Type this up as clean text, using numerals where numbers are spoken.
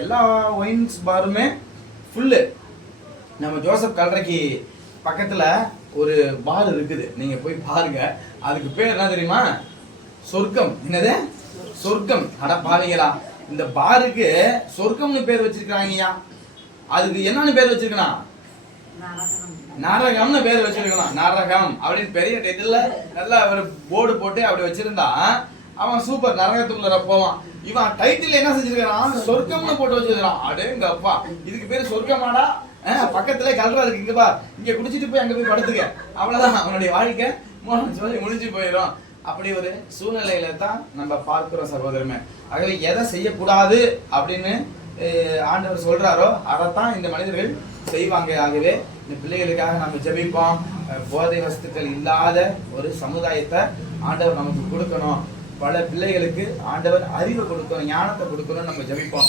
எல்லா wines பாருமே full. நம்ம Joseph கல்லறைக்கு பக்கத்துல ஒரு பார் இருக்குது, நீங்க போய் பாருங்க. அதுக்கு பேர் என்ன தெரியுமா? சொர்க்கம். என்னது? சொர்க்கம். அட பாவிங்களா, இந்த பாருக்கு சொர்க்கம்னு பேர் வச்சிருக்காங்கய்யா. அதுக்கு என்னன்னு பேர் வச்சிருக்கணும்? நரகம்னு பேர் வச்சிருக்கணும். நரகம் அப்படின்னு பெரிய டைட்டில் நல்லா ஒரு போர்டு போட்டு அப்படி வச்சிருந்தா அவன் சூப்பர் நரகத்துக்குள்ள போவான். இவன் டைட்டில் என்ன செஞ்சிருக்கான்? சொர்க்கம்னு போட்டு வச்சிருக்கான். அடேங்க அப்பா, இதுக்கு பேரு சொர்க்கமாடா? பக்கத்துல கல்றா இருக்கு, இங்க பா, இங்க குடிச்சிட்டு போய் அங்க போய் படுத்துக்க, அவ்வளவுதான் அவனுடைய வாழ்க்கை முடிஞ்சு போயிடும். அப்படி ஒரு சூழ்நிலையில தான் நம்ம பார்க்கிறோம் சகோதரமே. ஆகவே எதை செய்யக்கூடாது அப்படின்னு ஆண்டவர் சொல்றாரோ அதைத்தான் இந்த மனிதர்கள் செய்வாங்க. ஆகவே இந்த பிள்ளைகளுக்காக நம்ம ஜெபிப்போம். போதை வஸ்துக்கள் இல்லாத ஒரு சமுதாயத்தை ஆண்டவர் நமக்கு கொடுக்கணும். பல பிள்ளைகளுக்கு ஆண்டவர் அறிவை கொடுக்கணும், ஞானத்தை கொடுக்கணும்னு நம்ம ஜெபிப்போம்.